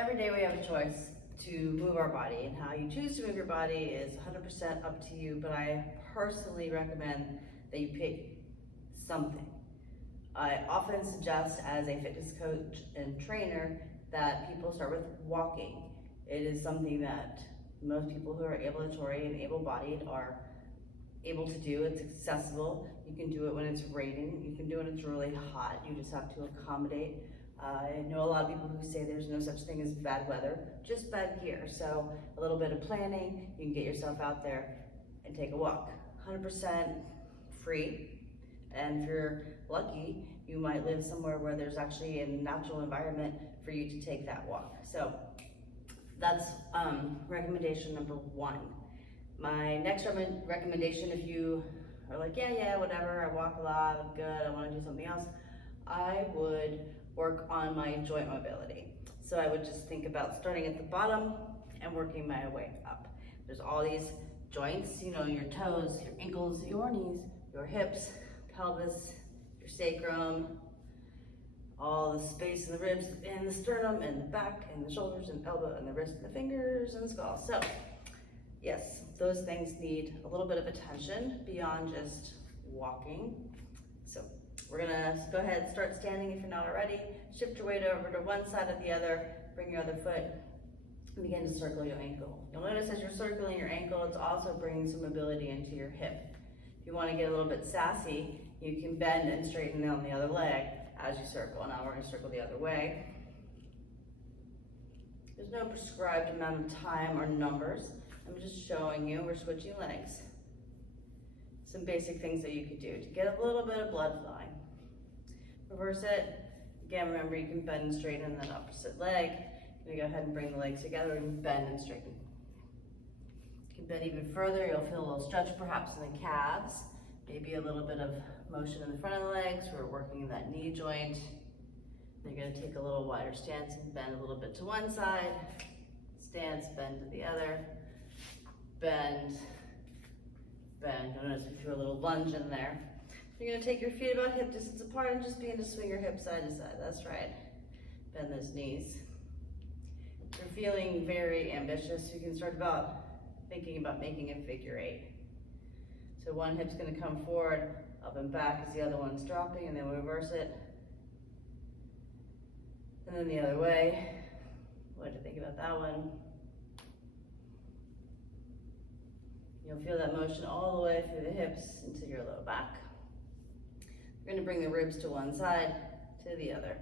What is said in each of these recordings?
Every day we have a choice to move our body, and how you choose to move your body is 100% up to you, but I personally recommend that you pick something. I often suggest as a fitness coach and trainer that people start with walking. It is something that most people who are ambulatory and able-bodied are able to do. It's accessible. You can do it when it's raining. You can do it when it's really hot. You just have to accommodate. I know a lot of people who say there's no such thing as bad weather, just bad gear. So a little bit of planning, you can get yourself out there and take a walk. 100% free. And if you're lucky, you might live somewhere where there's actually a natural environment for you to take that walk. So that's recommendation number one. My next recommendation, if you are like, yeah, whatever, I walk a lot, I'm good, I want to do something else, I would work on my joint mobility. So I would just think about starting at the bottom and working my way up. There's all these joints, you know, your toes, your ankles, your knees, your hips, pelvis, your sacrum, all the space in the ribs and the sternum and the back and the shoulders and elbow and the wrist and the fingers and the skull. So yes, those things need a little bit of attention beyond just walking. So we're gonna go ahead and start standing if you're not already. Shift your weight over to one side or the other, bring your other foot, and begin to circle your ankle. You'll notice as you're circling your ankle, it's also bringing some mobility into your hip. If you wanna get a little bit sassy, you can bend and straighten down the other leg as you circle. Now we're gonna circle the other way. There's no prescribed amount of time or numbers. I'm just showing you, we're switching legs. Some basic things that you could do to get a little bit of blood flowing. Reverse it. Again, remember you can bend and straighten that opposite leg. You're gonna go ahead and bring the legs together and bend and straighten. You can bend even further. You'll feel a little stretch perhaps in the calves. Maybe a little bit of motion in the front of the legs. We're working that knee joint. You're gonna take a little wider stance and bend a little bit to one side. Stance, bend to the other. Bend, bend. Notice we threw a little lunge in there. You're gonna take your feet about hip distance apart and just begin to swing your hips side to side. That's right. Bend those knees. If you're feeling very ambitious, you can start thinking about making a figure eight. So one hip's gonna come forward, up and back as the other one's dropping, and then we reverse it. And then the other way. What did you think about that one? You'll feel that motion all the way through the hips into your low back. You're gonna bring the ribs to one side, to the other.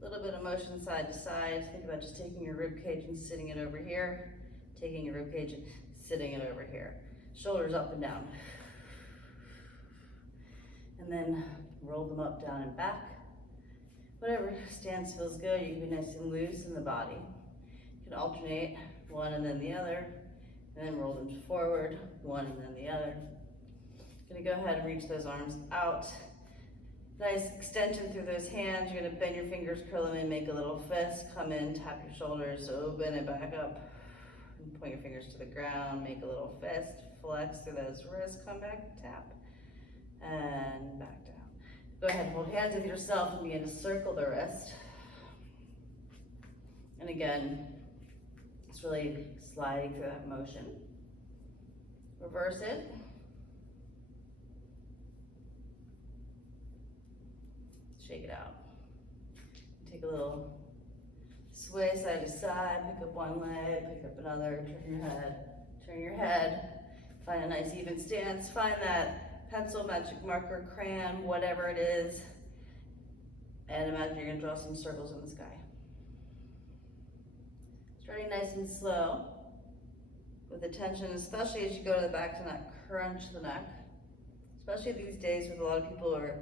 A little bit of motion side to side. Think about just taking your rib cage and sitting it over here. Taking your rib cage and sitting it over here. Shoulders up and down. And then roll them up, down, and back. Whatever stance feels good, you can be nice and loose in the body. You can alternate one and then the other, and then roll them forward, one and then the other. Gonna go ahead and reach those arms out. Nice extension through those hands. You're gonna bend your fingers, curl them in, make a little fist, come in, tap your shoulders, open it back up. And point your fingers to the ground, make a little fist, flex through those wrists, come back, tap. And back down. Go ahead and hold hands with yourself and begin to circle the wrist. And again, it's really sliding through that motion. Reverse it. Shake it out. Take a little sway side to side, pick up one leg, pick up another, turn your head. Find a nice even stance, find that pencil, magic marker, crayon, whatever it is, and imagine you're gonna draw some circles in the sky. Starting nice and slow, with attention, especially as you go to the back to not crunch the neck. Especially these days with a lot of people who are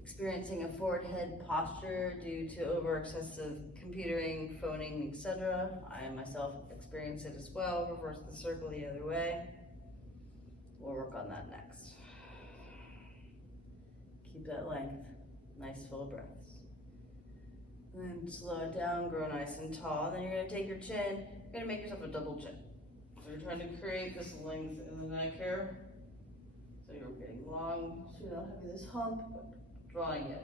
experiencing a forward head posture due to over excessive computering, phoning, etc. I myself experience it as well. Reverse the circle the other way. We'll work on that next. Keep that length, nice full breaths. And then slow it down, grow nice and tall. Then you're gonna take your chin, you're gonna make yourself a double chin. So you're trying to create this length in the neck here. So you're getting long, so you don't have this hump, but drawing it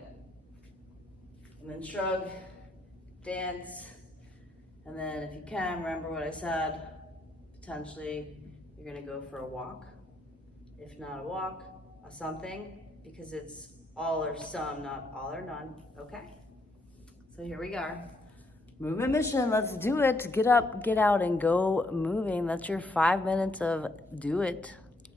in. And then shrug, dance, And then if you can, remember what I said, potentially you're gonna go for a walk. If not a walk, a something, because it's all or some, not all or none, okay? So here we are. Movement mission, let's do it. Get up, get out, and go moving. That's your 5 minutes of do it.